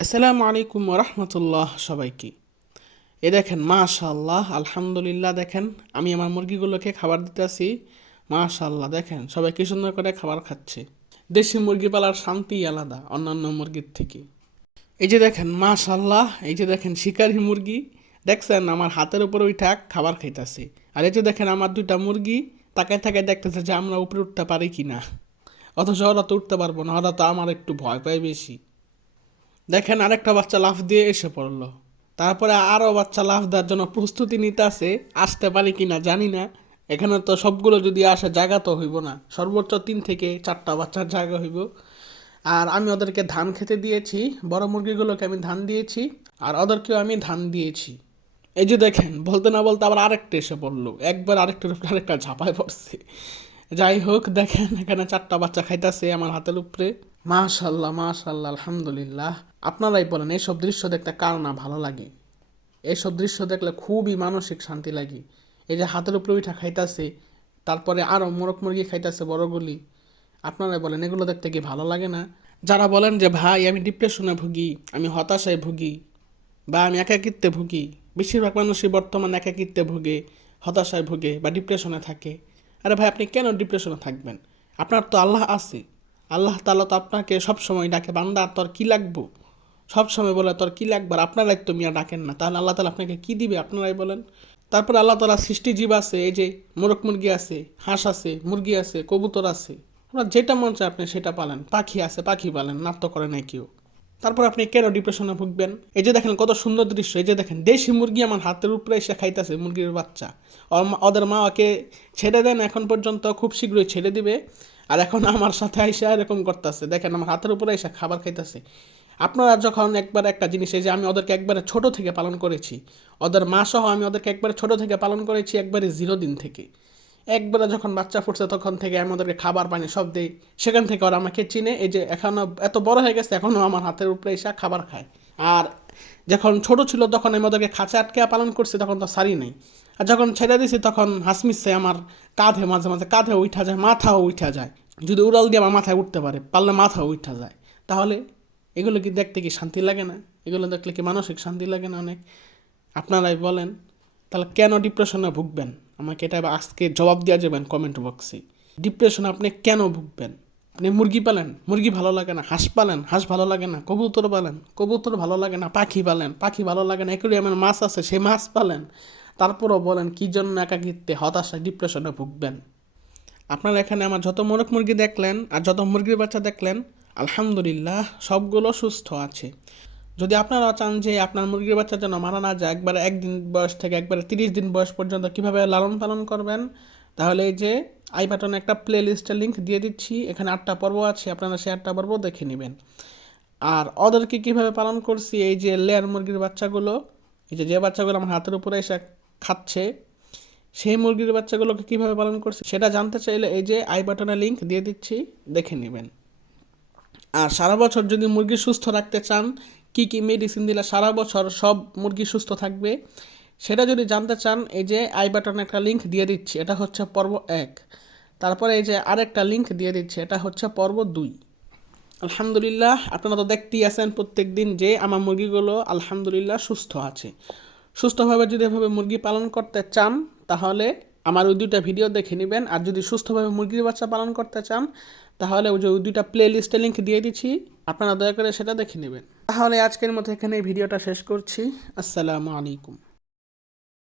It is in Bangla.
আসসালামু আলাইকুম রহমতুল্লাহ সবাইকে। দেখেন মাশাআল্লাহ আলহামদুলিল্লাহ, দেখেন আমি আমার মুরগিগুলোকে খাবার দিতেছি। মাশাআল্লাহ, দেখেন সবাই কি সুন্দর করে খাবার খাচ্ছে। দেশি মুরগি পালার শান্তি আলাদা অন্যান্য মুরগির থেকে। দেখেন মাশাআল্লাহ, দেখেন শিকারি মুরগি, দেখছেন আমার হাতের উপরে উঠা খাবার খাইতেছে। আর দেখেন আমার দুইটা মুরগি তাকায় তাকায় দেখতেছে যে আমরা উপরে উঠতে পারি কিনা। অথচ ওরা তো উঠতে পারবো না, ওরা তো আমার একটু ভয় পায় বেশি। দেখেন আরেকটা বাচ্চা লাফ দিয়ে এসে পড়লো। তারপরে আরও বাচ্চা লাফ দেওয়ার জন্য প্রস্তুতি নিতে আছে, আসতে পারি কিনা জানি না। এখানে তো সবগুলো যদি আসে জায়গা তো হইব না, সর্বোচ্চ 3 থেকে 4টা বাচ্চার জায়গা হইব। আর আমি ওদেরকে ধান খেতে দিয়েছি, বড় মুরগিগুলোকে আমি ধান দিয়েছি, আর ওদেরকেও আমি ধান দিয়েছি। দেখেন বলতে না বলতে আবার আরেকটা এসে পড়লো, একবার আরেকটার উপরে আরেকটা ঝাঁপায় পড়ছে। যাই হোক, দেখেন এখানে 4টা বাচ্চা খাইতেছে আমার হাতের উপরে। মাশাল্লাহ মাশাল্লাহ আলহামদুলিল্লাহ। আপনারাই বলেন এইসব দৃশ্য দেখতে কার না ভালো লাগে? এইসব দৃশ্য দেখলে খুবই মানসিক শান্তি লাগে। হাতের উপরে উঠা খাইতেছে, তারপরে আরও মোরগ মুরগি খাইতেছে বড়গুলি। আপনারাই বলেন এগুলো দেখতে কি ভালো লাগে না? যারা বলেন যে ভাই আমি ডিপ্রেশনে ভুগি, আমি হতাশায় ভুগি, বা আমি একাকিত্বে ভুগি, বেশিরভাগ মানুষই বর্তমানে একাকিত্বে ভুগে, হতাশায় ভুগে বা ডিপ্রেশনে থাকে। আরে ভাই, আপনি কেন ডিপ্রেশনে থাকবেন? আপনার তো আল্লাহ আছে। আল্লাহ তাআলা তো আপনাকে সবসময় ডাকে, বান্দা তোর কী লাগবো, সবসময় বলে তোর কী লাগবে। আর আপনারাই তো মিয়া ডাকেন না, তাহলে আল্লাহ তাআলা আপনাকে কী দিবে আপনারাই বলেন। তারপরে আল্লাহ তাআলা সৃষ্টি জীব আছে, মোরগ মুরগি আছে, হাঁস আছে, মুরগি আছে, কবুতর আছে। আপনার যেটা মন চায় আপনি সেটা পালেন। পাখি আছে, পাখি পালেন, নাত্য করে নাই কেউ। তারপর আপনি কেন ডিপ্রেশনে ভুগবেন? দেখেন কত সুন্দর দৃশ্য। দেখেন দেশি মুরগি আমার হাতের উপরে এসে খাইতেছে, মুরগির বাচ্চা। ওদের মা ওকে ছেড়ে দেন, এখন পর্যন্ত খুব শীঘ্রই ছেড়ে দিবে। আর এখন আমার সাথে আইসা এরকম করতেছে, দেখেন আমার হাতের উপরে এসে খাবার খাইতেছে। আপনারা যখন একবার একটা জিনিস, আমি ওদেরকে একবারে ছোট থেকে পালন করেছি, ওদের মা সহ আমি ওদেরকে একবারে ছোট থেকে পালন করেছি, একবারে 0 দিন থেকে। একবারে যখন বাচ্চা ফুটছে তখন থেকে আমি ওদেরকে খাবার পানি সব দিই। সেখান থেকে ওরা আমাকে চিনে, এখনও এত বড় হয়ে গেছে, এখনও আমার হাতের উপরে এসে খাবার খায়। আর যখন ছোট ছিল তখন আমি ওদেরকে খাঁচা আটকে পালন করছি, তখন তো সারি নাই। আর যখন ছেড়ে দিছি তখন হাসমিচ্ছে আমার কাঁধে, মাঝে মাঝে কাঁধে উঠা যায়, মাথাও উঠা যায়। যদি উড়াল দিয়ে আমার মাথায় উঠতে পারে, পারলে মাথাও উঠা যায়। তাহলে এগুলো কি দেখতে কি শান্তি লাগে না? এগুলো দেখলে কি মানসিক শান্তি লাগে না অনেক? আপনারাই বলেন। তাহলে কেন ডিপ্রেশনে ভুগবেন? আমাকে এটা আজকে জবাব দেওয়া যাবেন কমেন্ট বক্সে। ডিপ্রেশনে আপনি কেন ভুগবেন? আপনি মুরগি পালেন, মুরগি ভালো লাগে না। হাঁস পালেন, হাঁস ভালো লাগে না। কবুতর পালেন, কবুতর ভালো লাগে না। পাখি পালেন, পাখি ভালো লাগে না। অ্যাকুয়ারিয়ামের মাছ আছে, সেই মাছ পালেন। তারপরও বলেন কী জন্য একাকিত্বে, হতাশায়, ডিপ্রেশনে ভুগবেন? আপনারা এখানে আমার যত মোরগ মুরগি দেখলেন আর যত মুরগির বাচ্চা দেখলেন, আলহামদুলিল্লাহ সবগুলো সুস্থ আছে। যদি আপনারা চান যে আপনার মুরগির বাচ্চা যেন মারা না যায়, একবারে 1 দিন বয়স থেকে একবারে 30 দিন বয়স পর্যন্ত কীভাবে লালন পালন করবেন, তাহলে আই বাটনে একটা প্লে লিস্টের লিঙ্ক দিয়ে দিচ্ছি। এখানে 8টা পর্ব আছে, আপনারা সেই 8টা পর্ব দেখে নেবেন। আর ওদেরকে কীভাবে পালন করছি, লেয়ার মুরগির বাচ্চাগুলো, যে বাচ্চাগুলো আমার হাতের উপরে এসে খাচ্ছে, সেই মুরগির বাচ্চাগুলোকে কীভাবে পালন করছি সেটা জানতে চাইলে আই বাটনে লিঙ্ক দিয়ে দিচ্ছি, দেখে নেবেন। আর সারা বছর যদি মুরগি সুস্থ রাখতে চান, কি কি মেডিসিন দিলে সারা বছর সব মুরগি সুস্থ থাকবে, সেটা যদি জানতে চান, আই বাটনে একটা লিঙ্ক দিয়ে দিচ্ছি, এটা হচ্ছে পর্ব 1। তারপরে আরেকটা লিঙ্ক দিয়ে দিচ্ছি, এটা হচ্ছে পর্ব 2। আলহামদুলিল্লাহ, আপনারা তো দেখতেই আছেন প্রত্যেক দিন যে আমার মুরগিগুলো আলহামদুলিল্লাহ সুস্থ আছে। সুস্থভাবে যদি এভাবে মুরগি পালন করতে চান, তাহলে আমার ওই 2টা ভিডিও দেখে নেবেন। আর যদি সুস্থভাবে মুরগির বাচ্চা পালন করতে চান, তাহলে ওই 2টা প্লে লিস্টে লিঙ্ক দিয়ে দিচ্ছি, আপনারা দয়া করে সেটা দেখে নেবেন। তাহলে আজকের মতো এখানে এই ভিডিওটা শেষ করছি। আসসালামু আলাইকুম।